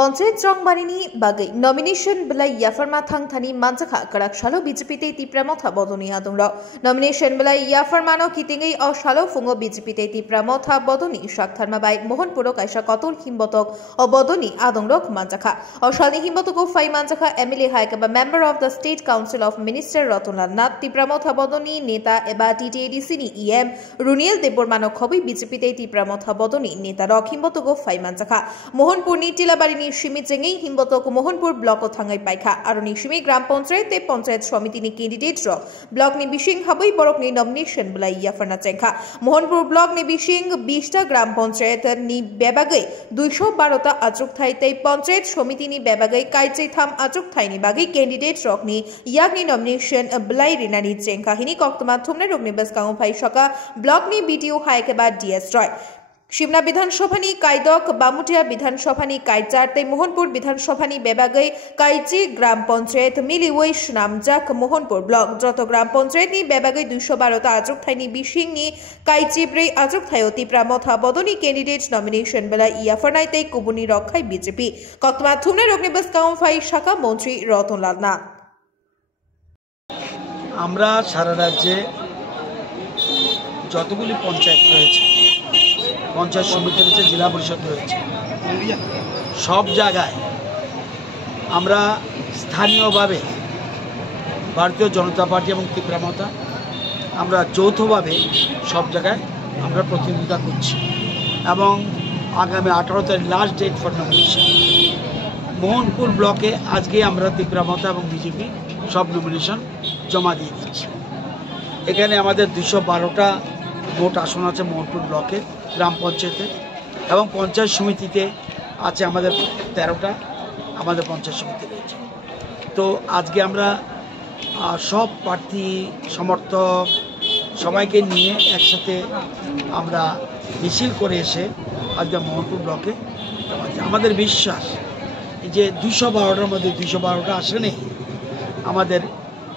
पंचायत रंगबारिनी बागै नमिनेशन बेलाय याफारमा थांथानी मानजाखा काराकशालो बीजेपीते तीप्रामथा बदनी आदंर नमिनेशन बेलाय याफारमानो कितिङै अशालो फुङो बीजेपीते तीप्रामथा बदनी शाकथारमा बाय मोहनपुरो कायसा कतल हिमबतक अबदनी आदंरक मानजाखा अशालनि हिमबतको फाइ मानजाखा एमएलए हायकाबा member of the state council of minister Ratanlal Nath Tipramotha बदनी नेता एबा टीटीएडीसीनी ईएम रुनियल देबबर्मानो खबै बीजेपीते तीप्रामथा बदनी नेता रक हिमबतको फाइ मानजाखा मोहनपुरनि टिलाबारिनि शिमिचेंगै हिमबतक मोहनपुर ब्लक थांगाय पाइखा आरो निशिमी ग्राम पंचायत पंचायत समितिनि कैंडिडेट र ब्लक नि बिशिं हाबै बरकनि नमिनेशन बेलाय याफारना चेंखा मोहनपुर ब्लक नि बिशिं 20 टा ग्राम पंचायत नि बेबागै 212 ता आचुक थाइते पंचायत समिति नि बेबागै काइचै थाम आचुक थाइनि बागै कैंडिडेट रकनि यागनि नमिनेशन बेलाय रिनानि चेंखा हिनि कक्तमा थुमने रोगनि बसकाउ फाइसका ब्लक नि बीटीओ हायकेबा डीएस रॉय शिमला विधानसभानी कायदक बामुटिया विधानसभानी कायचारते मोहनपुर विधानसभानी बेबागै कायची ग्राम पंचायत मिलिवैश नामजाक मोहनपुर ब्लक जत ग्राम पंचायतनी बेबागै 212 ता आचुक थाइनि बिशिंगनि कायचिब्रै आचुक थायो तीप्रामथा बदनी कैंडिडेट नमिनेशन बेला याफारनाइते कुबुनी रक्षाय बीजेपी कक्तमा थुमने रोगनि बसकाउ फाइ शाखा मंत्री रतनलाल नाथ আমরা সারা রাজ্যে যতগুলি পঞ্চায়েত রয়েছে पंचायत समिति रही जिला परिषद रही सब जगह स्थानीय भावे भारतीय जनता पार्टी और तीप्रामथा यौथ भावे सब जगह प्रतिनिधिता कर आगामी 18 तारीख लास्ट डेट फर नमिनेशन मोहनपुर ब्लके आज के तीप्रामथा और बीजेपी सब नमिनेशन जमा दिए दिए 212टा भोट आसन आछे मोहनपुर ब्लके ग्राम पंचायते एवं पंचायत समितिते आछे 13टा पंचायत समिति रयेछे। तो आज के आमरा सब प्रार्थी समर्थक सबाइके निये एकसाथे आमरा मिছিল करे एसे आज मोहनपुर ब्लके आमादेर विश्वास जे 212टार मध्य 212टा आसने आमादेर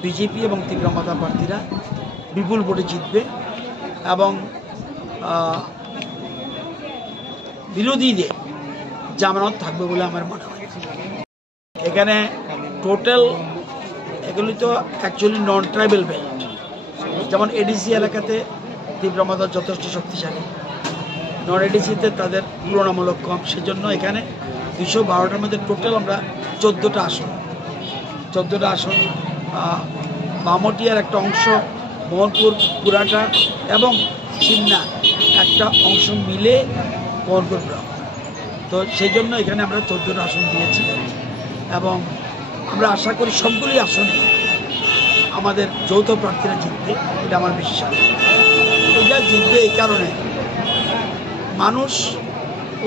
बीजेपी और तीप्रामथा प्रार्थीरा विपुल भोटे जितबे एवं বিরোধীদের জামানত থাকবে বলে আমার মনে হয়। এখানে টোটাল এগুলি তো অ্যাকচুয়ালি নন ট্রাইবাল বেল্ট, যেমন এডিসি এলাকাতে तीप्रामथा যথেষ্ট শক্তিশালী, নন এডিসিতে তাদের তুলনামূলক কম, সেজন্য এখানে 212টার মধ্যে টোটাল আমরা 14টা আসন বামটিয়ার একটা অংশ, মোহনপুর পুরাটা এবং সিমনা একটা অংশ মিলে मोहनपुर ब्लक। तो सेजন্য এখানে আমরা 14টা আসন দিয়েছি এবং আমরা আশা করি সবগুলি আসনে আমাদের যৌথ প্রার্থীরা জিতবে, এটা আমার বিশ্বাস। এটা জিতবে এই কারণে মানুষ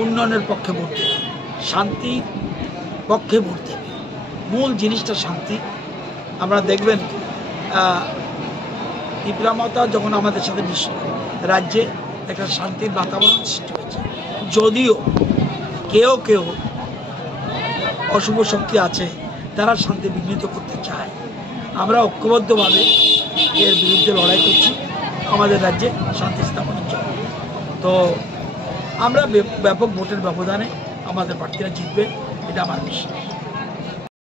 উন্নয়নের পক্ষে ভোট দেবে, শান্তির পক্ষে ভোট দেবে, মূল জিনিসটা শান্তি। আমরা দেখবেন तीप्रामथा যখন আমাদের সাথে মিশল রাজ্যে একটা শান্তির বাতাবরণ সৃষ্টি হয়েছে। যদিও কেউ কেউ অশুভ শক্তি আছে তারা শান্তি বিঘ্নিত করতে চায়, আমরা ঐক্যবদ্ধভাবে এর বিরুদ্ধে লড়াই করছি আমাদের রাজ্যে শান্তি স্থাপনের জন্য। তো আমরা ব্যাপক ভোটের ব্যবধানে আমাদের প্রার্থীরা জিতবে, এটা আমার বিশ্বাস।